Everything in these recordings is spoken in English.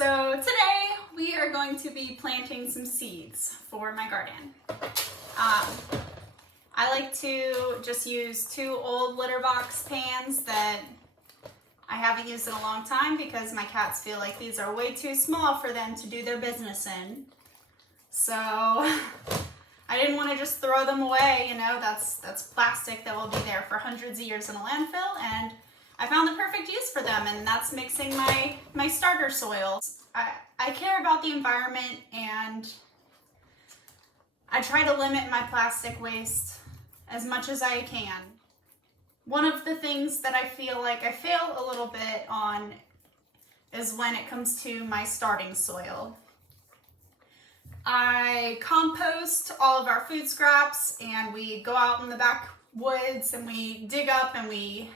So today we are going to be planting some seeds for my garden. I like to just use 2 old litter box pans that I haven't used in a long time because my cats feel like these are way too small for them to do their business in. So I didn't want to just throw them away, you know, that's plastic that will be there for hundreds of years in a landfill, and I found the perfect use for them, and that's mixing my starter soil. I care about the environment, and I try to limit my plastic waste as much as I can. One of the things that I feel like I fail a little bit on is when it comes to my starting soil. I compost all of our food scraps, and we go out in the backwoods and we dig up and we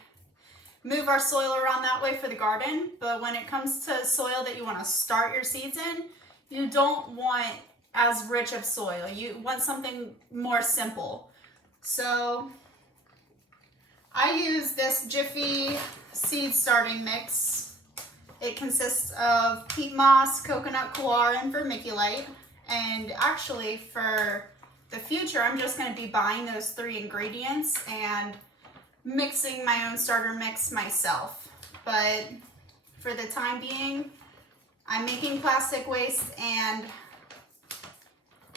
move our soil around that way for the garden. But when it comes to soil that you want to start your seeds in, you don't want as rich of soil. You want something more simple. So I use this Jiffy seed starting mix. It consists of peat moss, coconut coir, and vermiculite. And actually for the future, I'm just going to be buying those 3 ingredients and mixing my own starter mix myself. But for the time being, I'm making plastic waste and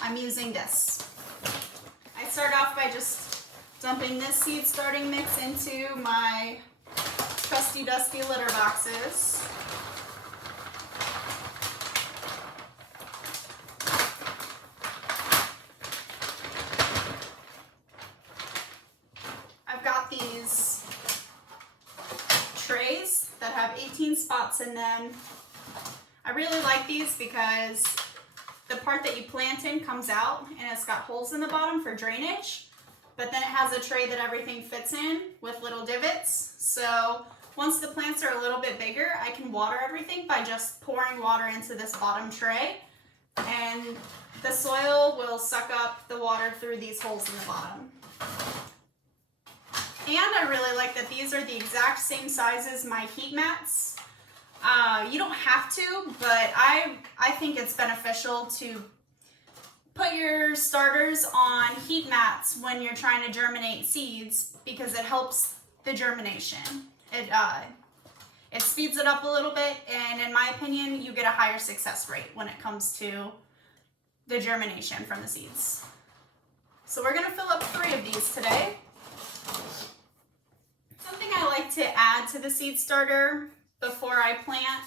I'm using this. I start off by just dumping this seed starting mix into my trusty dusty litter boxes. I've got these trays that have 18 spots in them. I really like these because the part that you plant in comes out and it's got holes in the bottom for drainage, but then it has a tray that everything fits in with little divots. So once the plants are a little bit bigger, I can water everything by just pouring water into this bottom tray, and the soil will suck up the water through these holes in the bottom. And I really like that these are the exact same size as my heat mats. You don't have to, but I think it's beneficial to put your starters on heat mats when you're trying to germinate seeds because it helps the germination. It speeds it up a little bit, and in my opinion, you get a higher success rate when it comes to the germination from the seeds. So we're gonna fill up 3 of these today. Something I like to add to the seed starter before I plant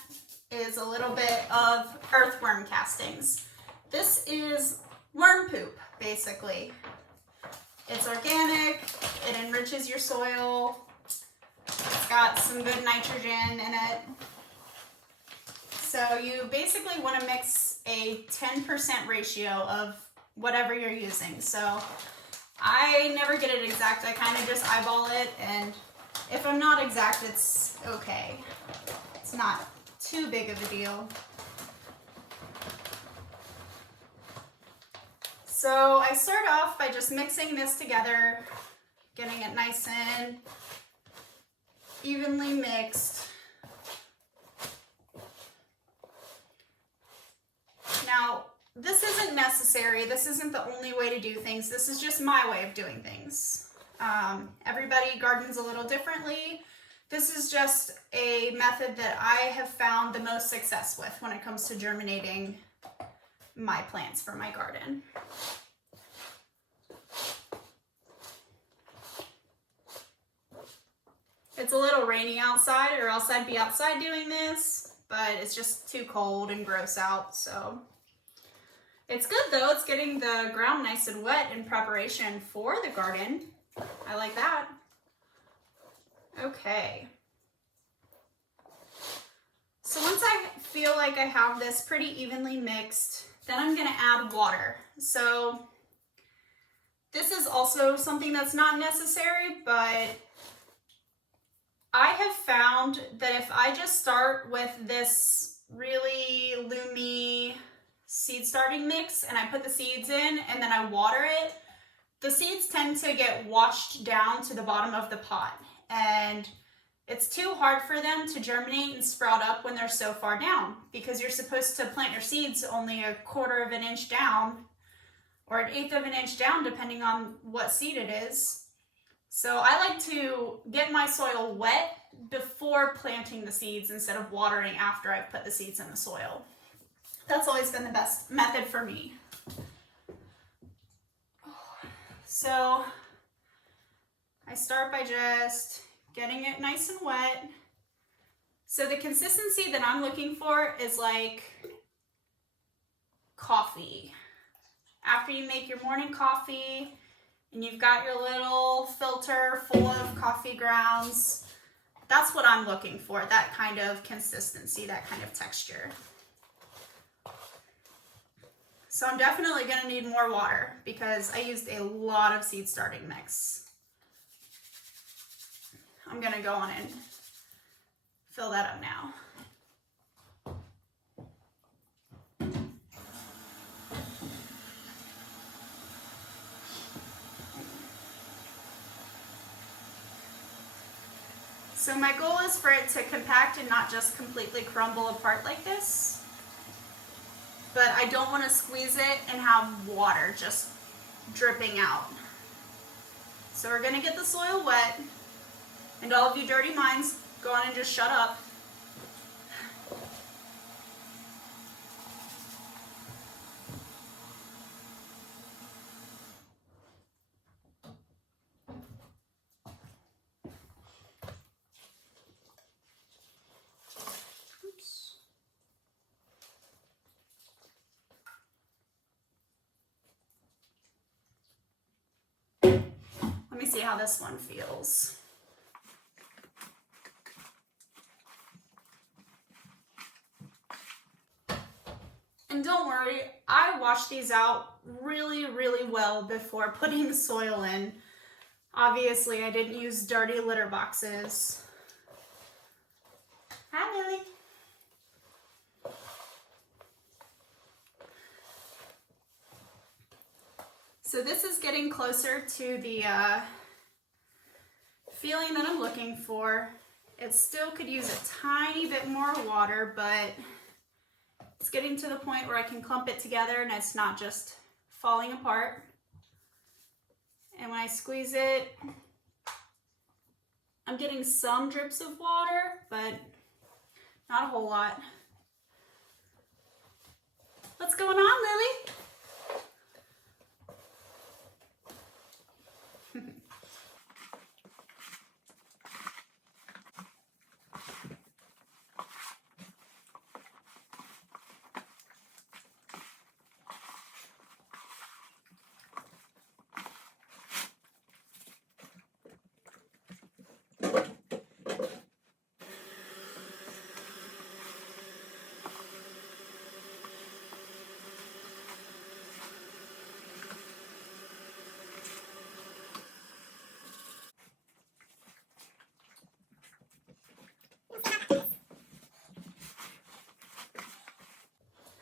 is a little bit of earthworm castings. This is worm poop, basically. It's organic, it enriches your soil, it's got some good nitrogen in it. So you basically want to mix a 10% ratio of whatever you're using. So I never get it exact, I kind of just eyeball it, and if I'm not exact, it's okay. It's not too big of a deal. So I start off by just mixing this together, getting it nice and evenly mixed. Now, this isn't necessary. This isn't the only way to do things. This is just my way of doing things. Everybody gardens a little differently. This is just a method that I have found the most success with when it comes to germinating my plants for my garden. It's a little rainy outside, or else I'd be outside doing this, but it's just too cold and gross out, so. It's good though, it's getting the ground nice and wet in preparation for the garden. I like that. Okay. So once I feel like I have this pretty evenly mixed, then I'm gonna add water. So this is also something that's not necessary, but I have found that if I just start with this really loomy seed starting mix and I put the seeds in and then I water it, the seeds tend to get washed down to the bottom of the pot, and It's too hard for them to germinate and sprout up when they're so far down, because you're supposed to plant your seeds only 1/4 of an inch down or 1/8 of an inch down, depending on what seed it is. So I like to get my soil wet before planting the seeds instead of watering after I've put the seeds in the soil. That's always been the best method for me. So I start by just getting it nice and wet. So the consistency that I'm looking for is like coffee. After you make your morning coffee and you've got your little filter full of coffee grounds, that's what I'm looking for, that kind of consistency, that kind of texture. So I'm definitely going to need more water because I used a lot of seed starting mix. I'm going to go on and fill that up now. So my goal is for it to compact and not just completely crumble apart like this. But I don't want to squeeze it and have water just dripping out. So we're going to get the soil wet. And all of you dirty minds, go on and just shut up. Oops. Let me see how this one feels. And don't worry, I wash these out really, really well before putting the soil in. Obviously, I didn't use dirty litter boxes. Hi, Lily. So this is getting closer to the feeling that I'm looking for. It still could use a tiny bit more water, but it's getting to the point where I can clump it together and it's not just falling apart. And when I squeeze it, I'm getting some drips of water, but not a whole lot. What's going on, Lily?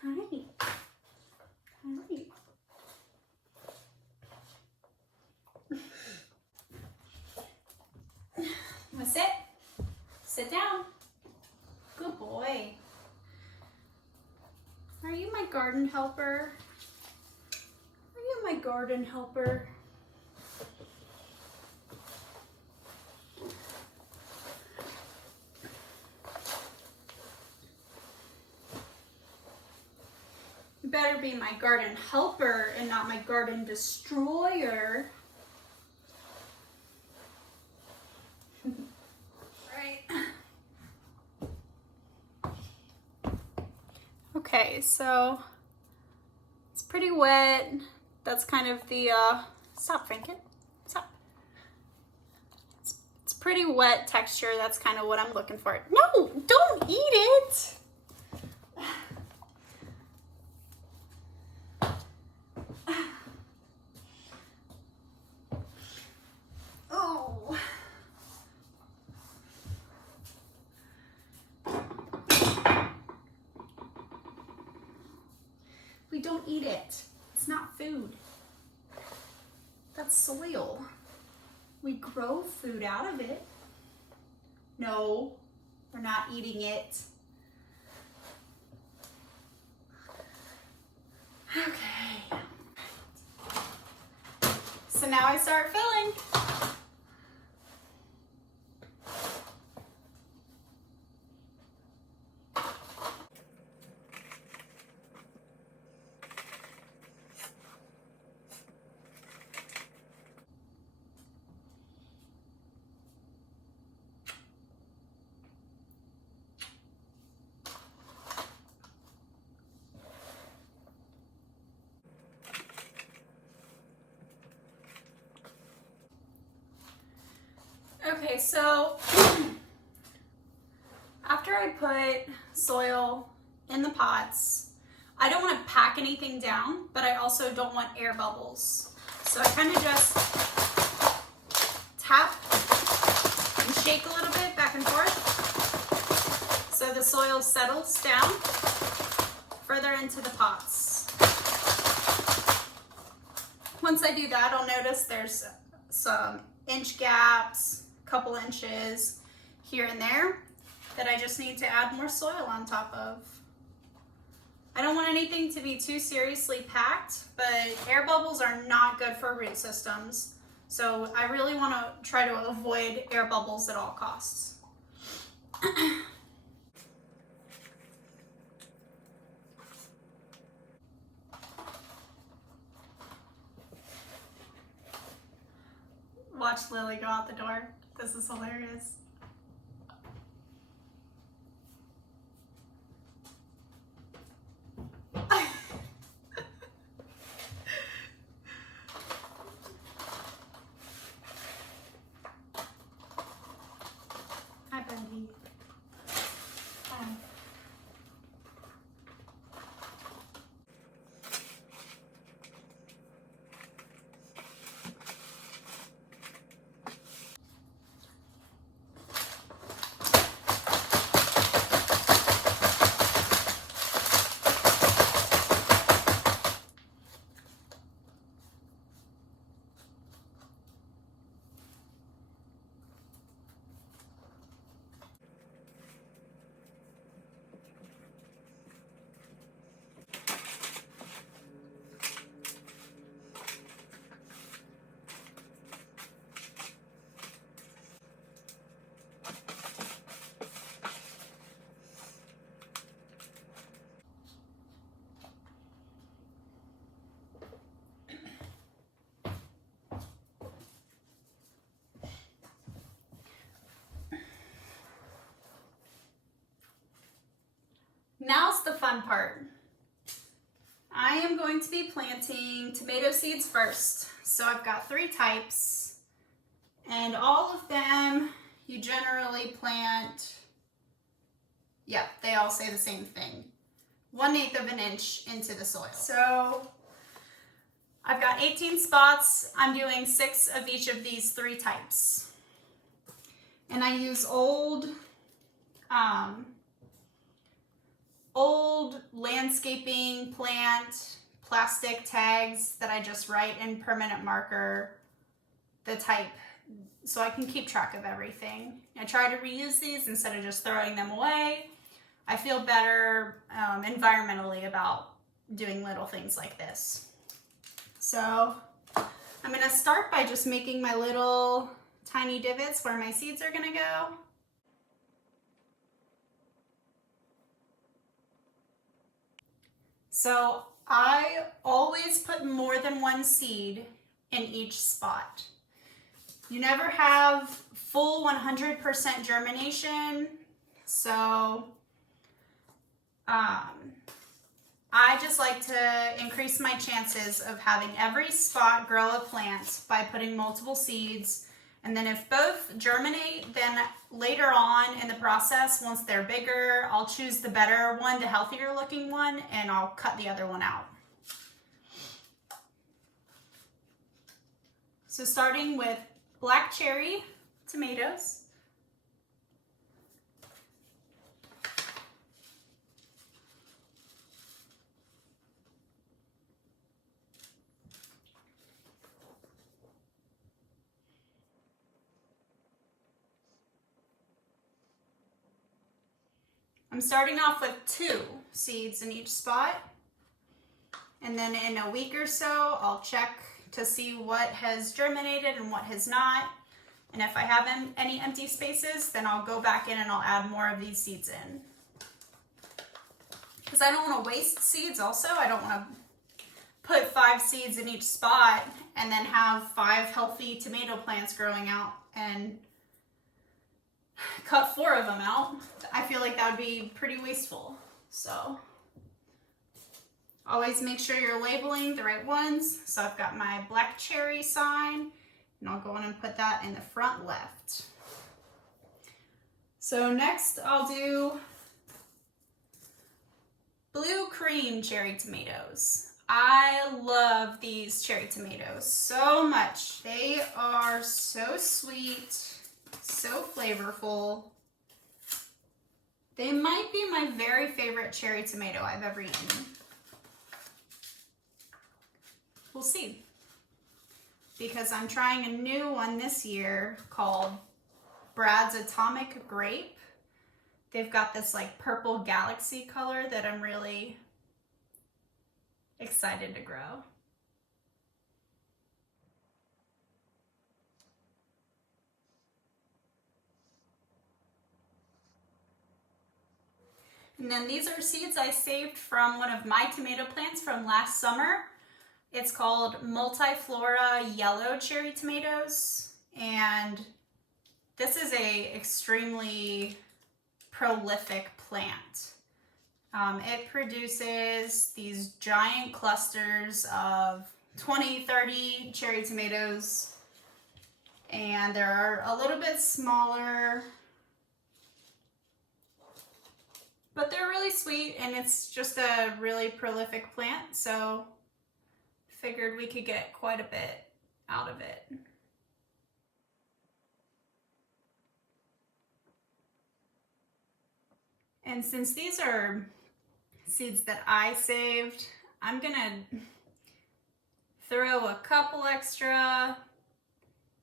Hi. Hi. Want to sit? Sit down. Good boy. Are you my garden helper? Are you my garden helper? You better be my garden helper and not my garden destroyer. Right. Okay, so it's pretty wet. That's kind of the, stop, Franken, stop. It's pretty wet texture. That's kind of what I'm looking for. No, don't eat it. Oh. We don't eat it. It's not food. That's soil. We grow food out of it. No, we're not eating it. Okay. So now I start filling. Okay, so after I put soil in the pots, I don't want to pack anything down, but I also don't want air bubbles. So I kind of just tap and shake a little bit back and forth so the soil settles down further into the pots. Once I do that, I'll notice there's some inch gaps, couple inches here and there that I just need to add more soil on top of. I don't want anything to be too seriously packed, but air bubbles are not good for root systems. So I really want to try to avoid air bubbles at all costs. Watch Lily go out the door. This is hilarious. Hi, Bundy. Hi. Now's the fun part. I am going to be planting tomato seeds first. So I've got 3 types, and all of them you generally plant, they all say the same thing, 1/8 of an inch into the soil. So I've got 18 spots. I'm doing 6 of each of these 3 types. And I use old landscaping plant plastic tags that I just write in permanent marker the type so I can keep track of everything. I try to reuse these instead of just throwing them away. I feel better environmentally about doing little things like this. So I'm going to start by just making my little tiny divots where my seeds are going to go. So I always put more than 1 seed in each spot. You never have full 100% germination, so I just like to increase my chances of having every spot grow a plant by putting multiple seeds. And then if both germinate, then later on in the process, once they're bigger, I'll choose the better one, the healthier looking one, and I'll cut the other one out. So starting with black cherry tomatoes. I'm starting off with 2 seeds in each spot. And then in a week or so, I'll check to see what has germinated and what has not. And if I have any empty spaces, then I'll go back in and I'll add more of these seeds in. Because I don't want to waste seeds also. I don't want to put 5 seeds in each spot and then have 5 healthy tomato plants growing out and cut 4 of them out. I feel like that would be pretty wasteful. So always make sure you're labeling the right ones. So I've got my black cherry sign, and I'll go in and put that in the front left. So next I'll do blue cream cherry tomatoes. I love these cherry tomatoes so much. They are so sweet, so flavorful. They might be my very favorite cherry tomato I've ever eaten. We'll see. Because I'm trying a new one this year called Brad's Atomic Grape. They've got this like purple galaxy color that I'm really excited to grow. And then these are seeds I saved from one of my tomato plants from last summer. It's called Multiflora Yellow Cherry Tomatoes. And this is a extremely prolific plant. It produces these giant clusters of 20, 30 cherry tomatoes, and they're a little bit smaller, but they're really sweet, and it's just a really prolific plant, so figured we could get quite a bit out of it. And since these are seeds that I saved, I'm gonna throw a couple extra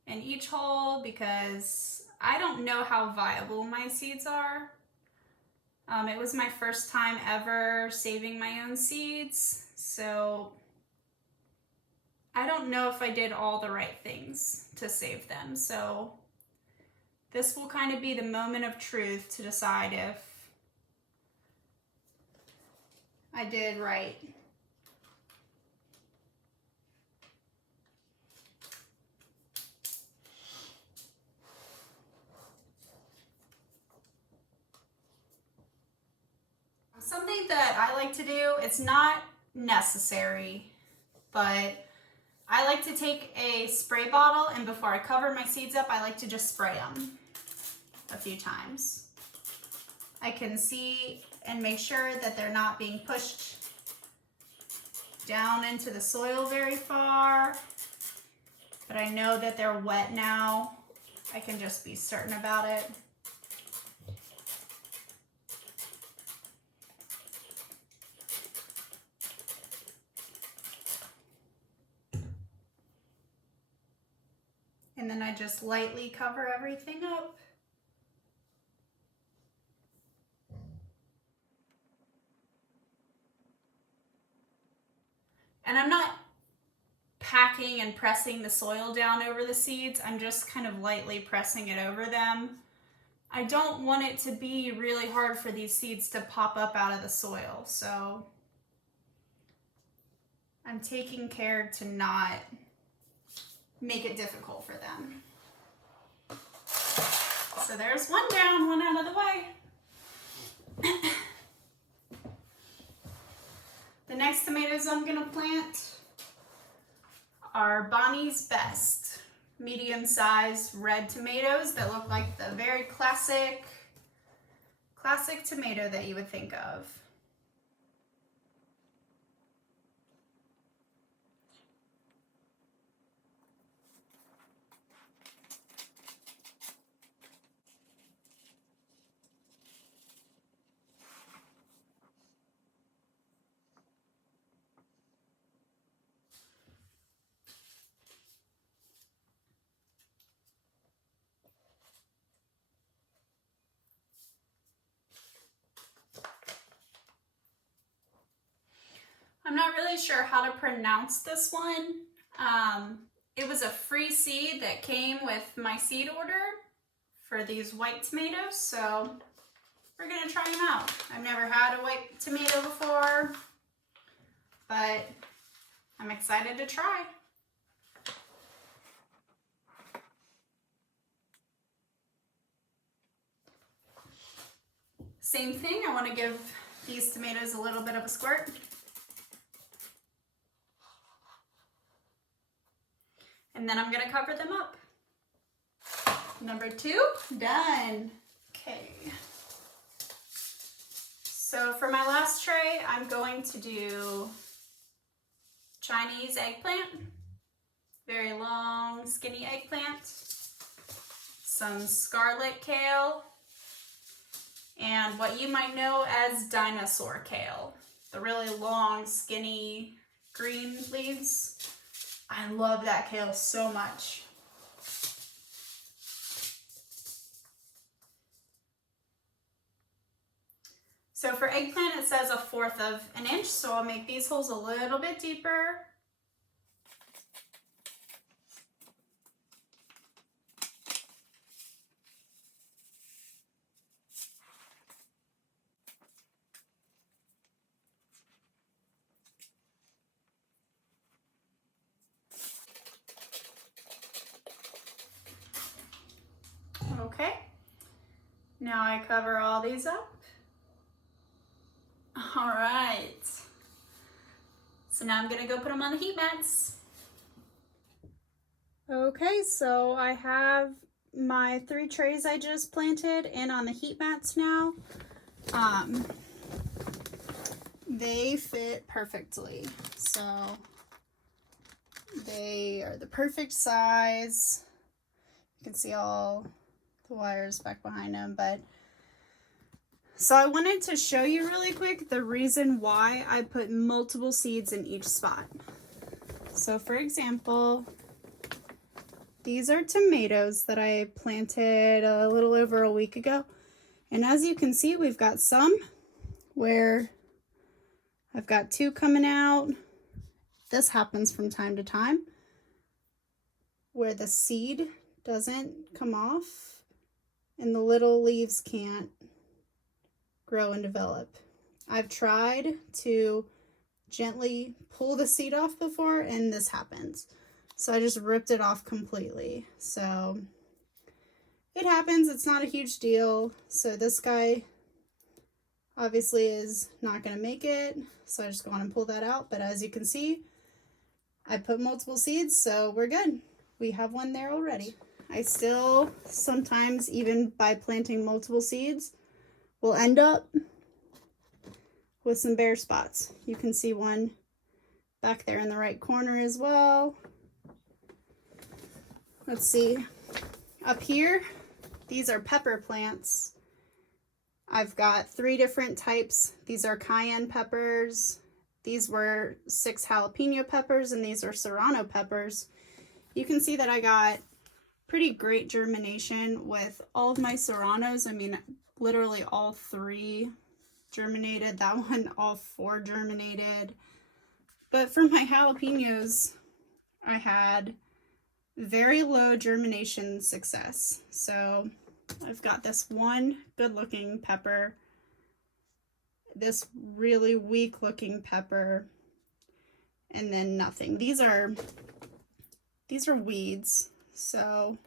in each hole because I don't know how viable my seeds are. It was my first time ever saving my own seeds, so I don't know if I did all the right things to save them. So this will kind of be the moment of truth to decide if I did right. Something that I like to do, it's not necessary, but I like to take a spray bottle, and before I cover my seeds up, I like to just spray them a few times. I can see and make sure that they're not being pushed down into the soil very far, but I know that they're wet now. I can just be certain about it. And then I just lightly cover everything up. And I'm not packing and pressing the soil down over the seeds. I'm just kind of lightly pressing it over them. I don't want it to be really hard for these seeds to pop up out of the soil, so I'm taking care to not make it difficult for them. So there's one down, one out of the way. The next tomatoes I'm gonna plant are Bonnie's Best, medium-sized red tomatoes that look like the very classic tomato that you would think of. I'm not really sure how to pronounce this one. It was a free seed that came with my seed order for these white tomatoes, so we're gonna try them out. I've never had a white tomato before, but I'm excited to try. Same thing, I want to give these tomatoes a little bit of a squirt. And then I'm going to cover them up. Number 2, done. Okay. So for my last tray, I'm going to do Chinese eggplant. Very long, skinny eggplant. Some scarlet kale. And what you might know as dinosaur kale. The really long, skinny green leaves. I love that kale so much. So for eggplant, it says 1/4 of an inch, so I'll make these holes a little bit deeper. Okay, now I cover all these up. All right, so now I'm gonna go put them on the heat mats. Okay, so I have my 3 trays I just planted in on the heat mats now. They fit perfectly, so they are the perfect size. You can see all the wires back behind them, but so I wanted to show you really quick the reason why I put multiple seeds in each spot. So for example, these are tomatoes that I planted a little over a week ago, and as you can see, we've got some where I've got 2 coming out. This happens from time to time where the seed doesn't come off and the little leaves can't grow and develop. I've tried to gently pull the seed off before and this happens. So I just ripped it off completely. So it happens, it's not a huge deal. So this guy obviously is not gonna make it. So I just go on and pull that out. But as you can see, I put multiple seeds, so we're good. We have one there already. I still sometimes, even by planting multiple seeds, will end up with some bare spots. You can see one back there in the right corner as well. Let's see. Up here, these are pepper plants. I've got 3 different types. These are cayenne peppers. These were 6 jalapeno peppers, and these are serrano peppers. You can see that I got pretty great germination with all of my serranos. I mean, literally all 3 germinated. That one, all 4 germinated. But for my jalapenos, I had very low germination success. So I've got this one good looking pepper, this really weak looking pepper, and then nothing. These are weeds, so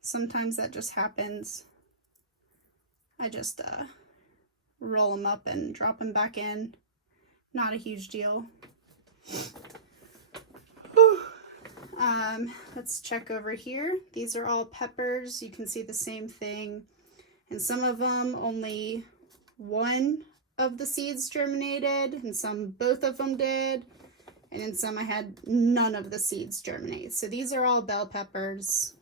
sometimes that just happens. I just roll them up and drop them back in. Not a huge deal. Let's check over here. These are all peppers. You can see the same thing. And some of them, only 1 of the seeds germinated, and some both of them did. And in some I had none of the seeds germinate. So these are all bell peppers.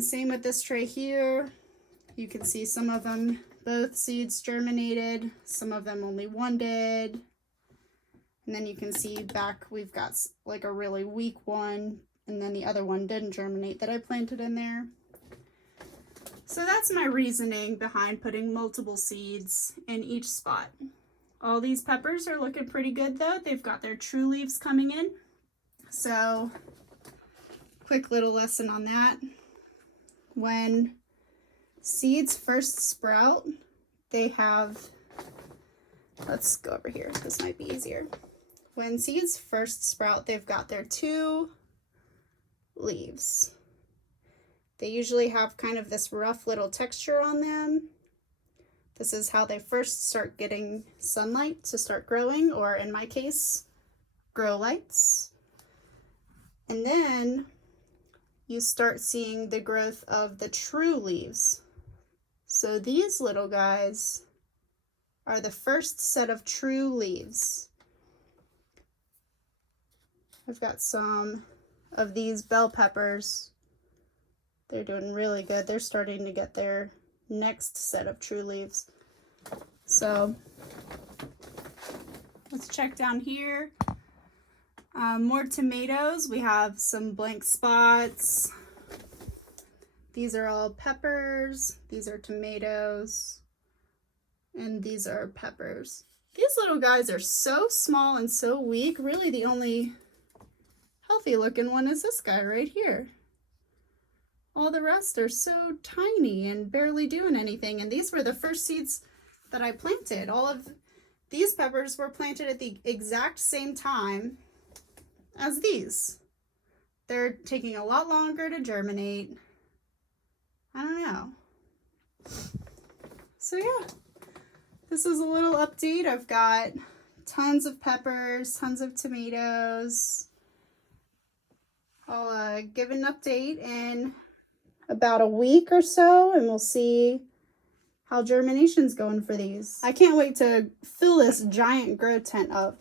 Same with this tray here. You can see some of them, both seeds germinated. Some of them only 1 did. And then you can see back we've got like a really weak one, and then the other one didn't germinate that I planted in there. So that's my reasoning behind putting multiple seeds in each spot. All these peppers are looking pretty good though. They've got their true leaves coming in. So, quick little lesson on that. When seeds first sprout, they have, let's go over here, this might be easier. When seeds first sprout, they've got their 2 leaves. They usually have kind of this rough little texture on them. This is how they first start getting sunlight to start growing, or in my case, grow lights. And then you start seeing the growth of the true leaves. So these little guys are the first set of true leaves. I've got some of these bell peppers. They're doing really good. They're starting to get their next set of true leaves. So let's check down here. More tomatoes. We have some blank spots. These are all peppers. These are tomatoes. And these are peppers. These little guys are so small and so weak. Really the only healthy looking one is this guy right here. All the rest are so tiny and barely doing anything. And these were the first seeds that I planted. All of these peppers were planted at the exact same time as these. They're taking a lot longer to germinate. I don't know. So yeah, this is a little update. I've got tons of peppers, tons of tomatoes. I'll give an update in about a week or so, and we'll see how germination's going for these. I can't wait to fill this giant grow tent up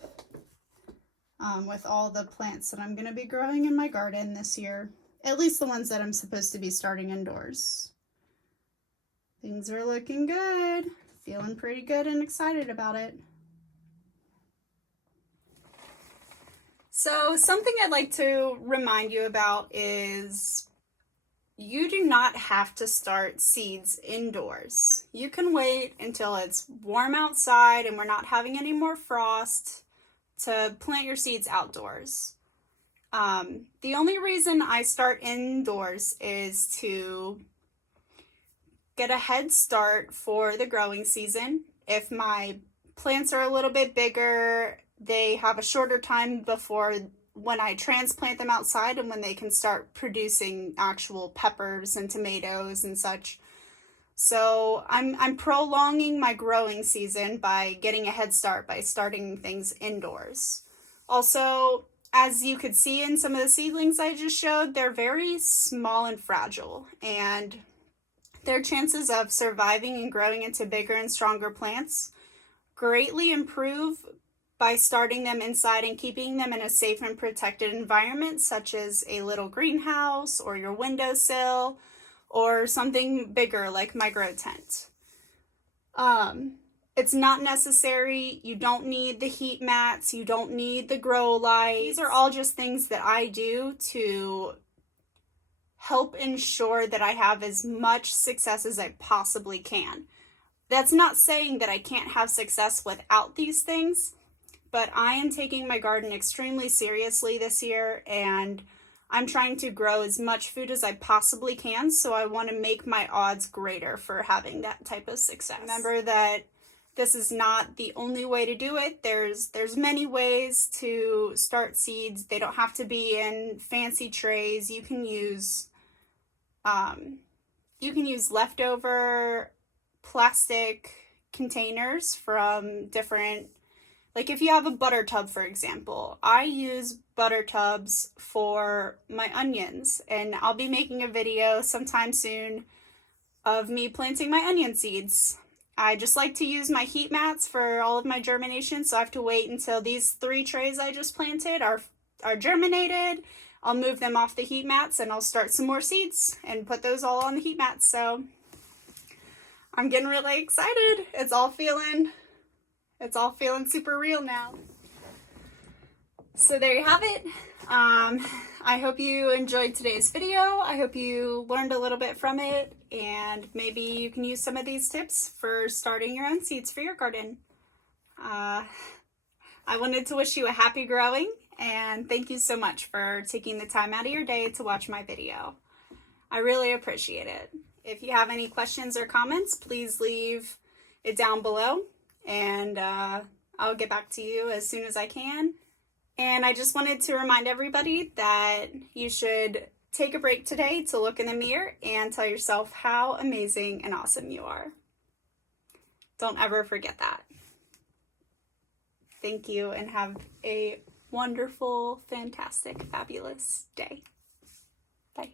with all the plants that I'm going to be growing in my garden this year. At least the ones that I'm supposed to be starting indoors. Things are looking good. Feeling pretty good and excited about it. So something I'd like to remind you about is you do not have to start seeds indoors. You can wait until it's warm outside and we're not having any more frost to plant your seeds outdoors. The only reason I start indoors is to get a head start for the growing season. If my plants are a little bit bigger, they have a shorter time before when I transplant them outside and when they can start producing actual peppers and tomatoes and such. So I'm prolonging my growing season by getting a head start by starting things indoors. Also, as you could see in some of the seedlings I just showed, they're very small and fragile, and their chances of surviving and growing into bigger and stronger plants greatly improve by starting them inside and keeping them in a safe and protected environment, such as a little greenhouse or your windowsill or something bigger like my grow tent. It's not necessary. You don't need the heat mats. You don't need the grow lights. These are all just things that I do to help ensure that I have as much success as I possibly can. That's not saying that I can't have success without these things, but I am taking my garden extremely seriously this year, and I'm trying to grow as much food as I possibly can, so I want to make my odds greater for having that type of success. Remember that this is not the only way to do it. There's many ways to start seeds. They don't have to be in fancy trays. You can use leftover plastic containers from different, like if you have a butter tub, for example. I use butter tubs for my onions, and I'll be making a video sometime soon of me planting my onion seeds. I just like to use my heat mats for all of my germination, so I have to wait until these 3 trays I just planted are germinated. I'll move them off the heat mats and I'll start some more seeds and put those all on the heat mats. So I'm getting really excited. It's all feeling super real now. So there you have it. I hope you enjoyed today's video. I hope you learned a little bit from it, and maybe you can use some of these tips for starting your own seeds for your garden. I wanted to wish you a happy growing, and thank you so much for taking the time out of your day to watch my video. I really appreciate it. If you have any questions or comments, please leave it down below, and I'll get back to you as soon as I can. And I just wanted to remind everybody that you should take a break today to look in the mirror and tell yourself how amazing and awesome you are. Don't ever forget that. Thank you, and have a wonderful, fantastic, fabulous day. Bye.